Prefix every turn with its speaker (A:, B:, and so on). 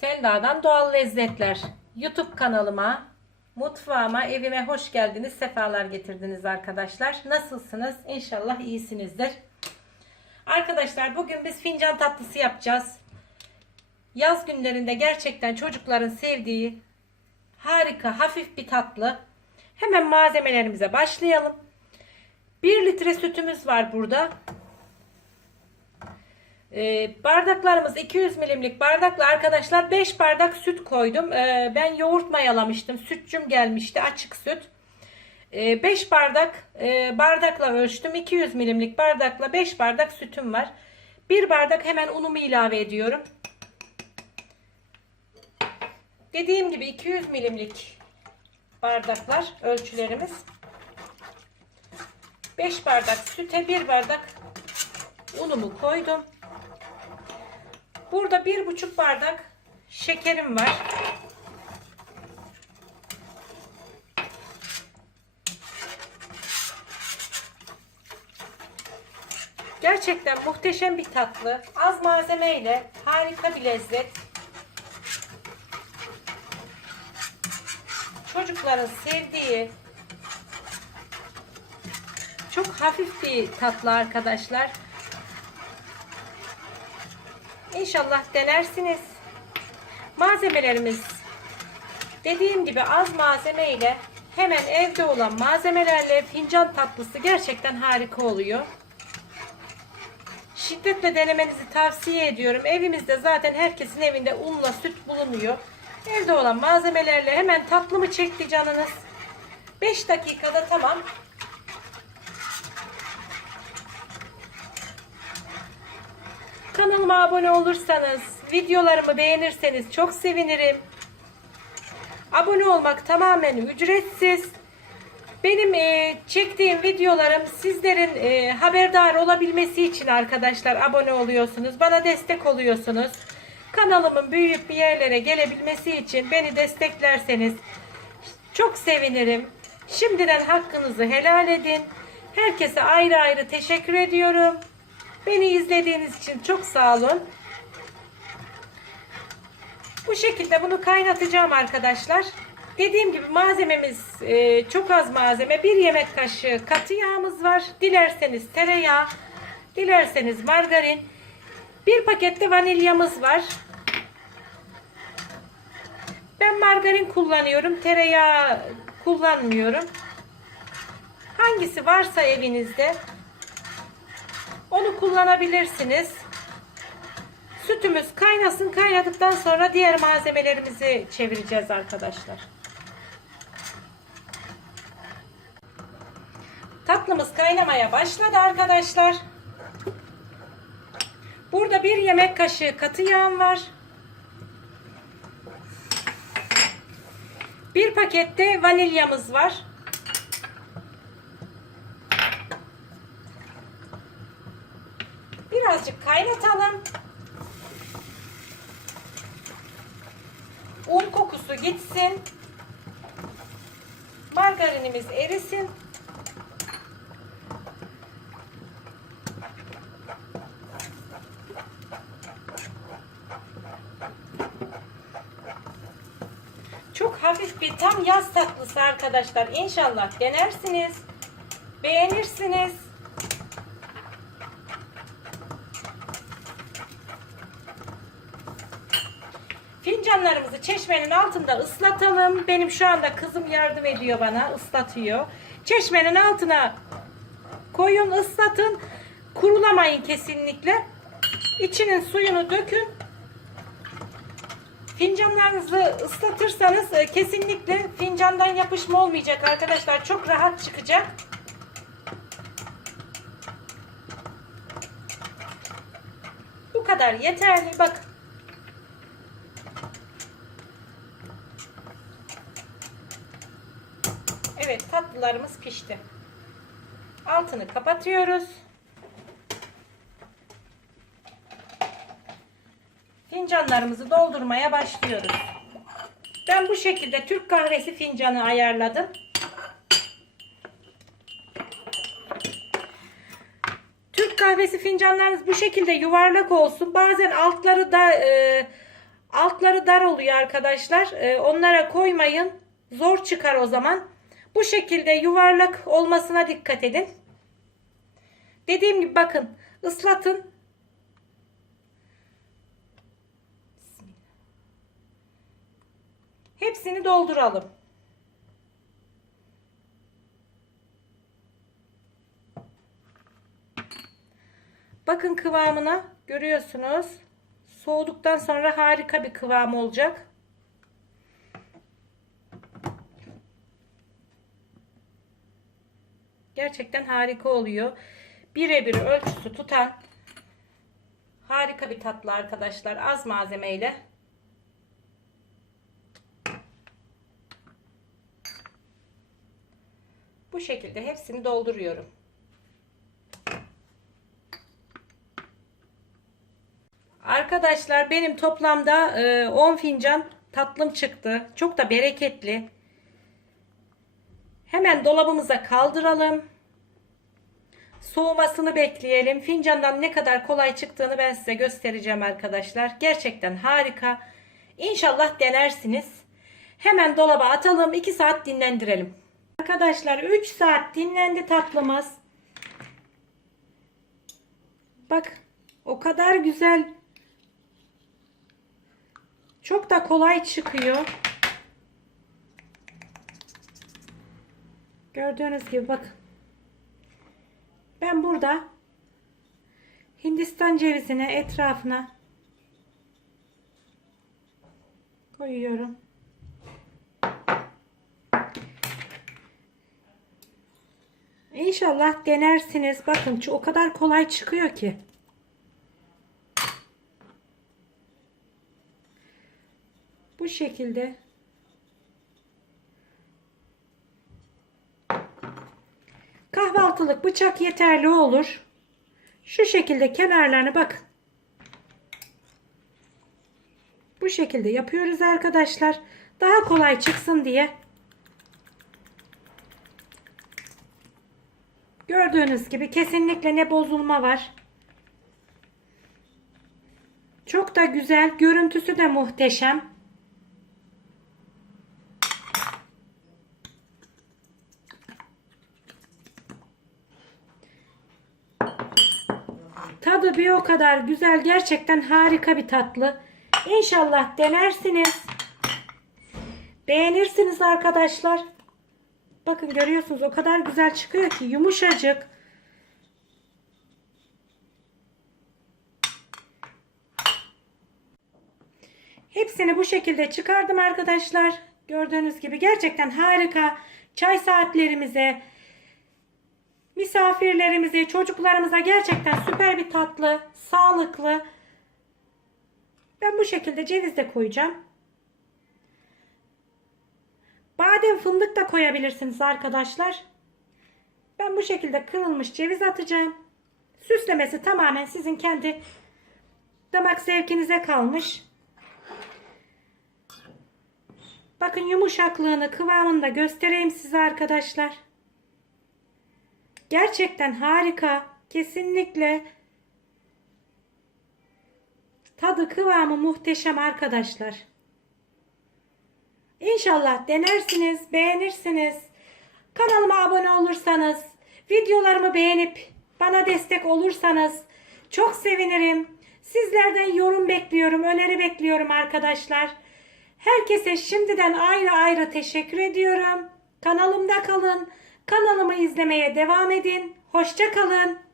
A: Selda'dan Doğal Lezzetler YouTube kanalıma, mutfağıma, evime hoş geldiniz. Sefalar getirdiniz arkadaşlar. Nasılsınız? İnşallah iyisinizdir. Arkadaşlar bugün biz fincan tatlısı yapacağız. Yaz günlerinde gerçekten çocukların sevdiği harika, hafif bir tatlı. Hemen malzemelerimize başlayalım. 1 litre sütümüz var burada. Ee, bardaklarımız 200 milimlik bardakla arkadaşlar 5 bardak süt koydum. Ee, ben yoğurt mayalamıştım. Sütcüm gelmişti açık süt. 5 bardak e, bardakla ölçtüm. 200 milimlik bardakla 5 bardak sütüm var. 1 bardak hemen unumu ilave ediyorum. Dediğim gibi 200 milimlik bardaklar ölçülerimiz. 5 bardak süte 1 bardak unumu koydum. Burada bir buçuk bardak şekerim var. Gerçekten muhteşem bir tatlı. Az malzemeyle harika bir lezzet. Çocukların sevdiği çok hafif bir tatlı arkadaşlar. İnşallah denersiniz. Malzemelerimiz dediğim gibi az malzeme ile hemen evde olan malzemelerle fincan tatlısı gerçekten harika oluyor. Şiddetle denemenizi tavsiye ediyorum. Evimizde zaten herkesin evinde unla süt bulunuyor. Evde olan malzemelerle hemen tatlı mı çekti canınız? 5 dakikada tamam. Kanalıma abone olursanız, videolarımı beğenirseniz çok sevinirim. Abone olmak tamamen ücretsiz. Benim e, çektiğim videolarım sizlerin e, haberdar olabilmesi için arkadaşlar abone oluyorsunuz. Bana destek oluyorsunuz. Kanalımın büyüyüp bir yerlere gelebilmesi için beni desteklerseniz çok sevinirim. Şimdiden hakkınızı helal edin. Herkese ayrı ayrı teşekkür ediyorum. Beni izlediğiniz için çok sağ olun. Bu şekilde bunu kaynatacağım arkadaşlar. Dediğim gibi malzememiz e, çok az malzeme. Bir yemek kaşığı katı yağımız var. Dilerseniz tereyağı, dilerseniz margarin. Bir pakette vanilyamız var. Ben margarin kullanıyorum. Tereyağı kullanmıyorum. Hangisi varsa evinizde onu kullanabilirsiniz. Sütümüz kaynasın. Kaynadıktan sonra diğer malzemelerimizi çevireceğiz arkadaşlar. Tatlımız kaynamaya başladı arkadaşlar. Burada bir yemek kaşığı katı yağım var. Bir pakette vanilyamız var. Kaynatalım. Un kokusu gitsin. Margarinimiz erisin. Çok hafif bir tam yaz tatlısı arkadaşlar. İnşallah denersiniz. Beğenirsiniz. Fincanlarımızı çeşmenin altında ıslatalım. Benim şu anda kızım yardım ediyor bana, ıslatıyor. Çeşmenin altına koyun, ıslatın. Kurulamayın kesinlikle. İçinin suyunu dökün. Fincanlarınızı ıslatırsanız e, kesinlikle fincandan yapışma olmayacak arkadaşlar. Çok rahat çıkacak. Bu kadar yeterli. Bak Evet tatlılarımız pişti. Altını kapatıyoruz. Fincanlarımızı doldurmaya başlıyoruz. Ben bu şekilde Türk kahvesi fincanı ayarladım. Türk kahvesi fincanlarınız bu şekilde yuvarlak olsun. Bazen altları da e, Altları dar oluyor arkadaşlar. Ee, onlara koymayın. Zor çıkar o zaman. Bu şekilde yuvarlak olmasına dikkat edin. Dediğim gibi bakın ıslatın. Hepsini dolduralım. Bakın kıvamına görüyorsunuz. Soğuduktan sonra harika bir kıvam olacak. Gerçekten harika oluyor. Birebir ölçüsü tutan harika bir tatlı arkadaşlar. Az malzemeyle. Bu şekilde hepsini dolduruyorum. Arkadaşlar benim toplamda e, 10 fincan tatlım çıktı. Çok da bereketli. Hemen dolabımıza kaldıralım. Soğumasını bekleyelim. Fincandan ne kadar kolay çıktığını ben size göstereceğim arkadaşlar. Gerçekten harika. İnşallah denersiniz. Hemen dolaba atalım. 2 saat dinlendirelim. Arkadaşlar 3 saat dinlendi tatlımız. Bak o kadar güzel. Çok da kolay çıkıyor. Gördüğünüz gibi bakın. Ben burada Hindistan cevizini etrafına koyuyorum. İnşallah denersiniz. Bakın o kadar kolay çıkıyor ki. Bu şekilde kahvaltılık bıçak yeterli olur. Şu şekilde kenarlarını bakın. Bu şekilde yapıyoruz arkadaşlar. Daha kolay çıksın diye. Gördüğünüz gibi kesinlikle ne bozulma var. Çok da güzel. Görüntüsü de muhteşem. Tadı bir o kadar güzel. Gerçekten harika bir tatlı. İnşallah denersiniz. Beğenirsiniz arkadaşlar. Bakın görüyorsunuz o kadar güzel çıkıyor ki yumuşacık. Hepsini bu şekilde çıkardım arkadaşlar. Gördüğünüz gibi gerçekten harika. Çay saatlerimize, misafirlerimize, çocuklarımıza gerçekten süper bir tatlı, sağlıklı. Ben bu şekilde ceviz de koyacağım. Badem fındık da koyabilirsiniz arkadaşlar. Ben bu şekilde kırılmış ceviz atacağım. Süslemesi tamamen sizin kendi damak zevkinize kalmış. Bakın yumuşaklığını, kıvamını da göstereyim size arkadaşlar. Gerçekten harika. Kesinlikle tadı kıvamı muhteşem arkadaşlar. İnşallah denersiniz, beğenirsiniz. Kanalıma abone olursanız, videolarımı beğenip bana destek olursanız çok sevinirim. Sizlerden yorum bekliyorum, öneri bekliyorum arkadaşlar. Herkese şimdiden ayrı ayrı teşekkür ediyorum. Kanalımda kalın. Kanalımı izlemeye devam edin. Hoşça kalın.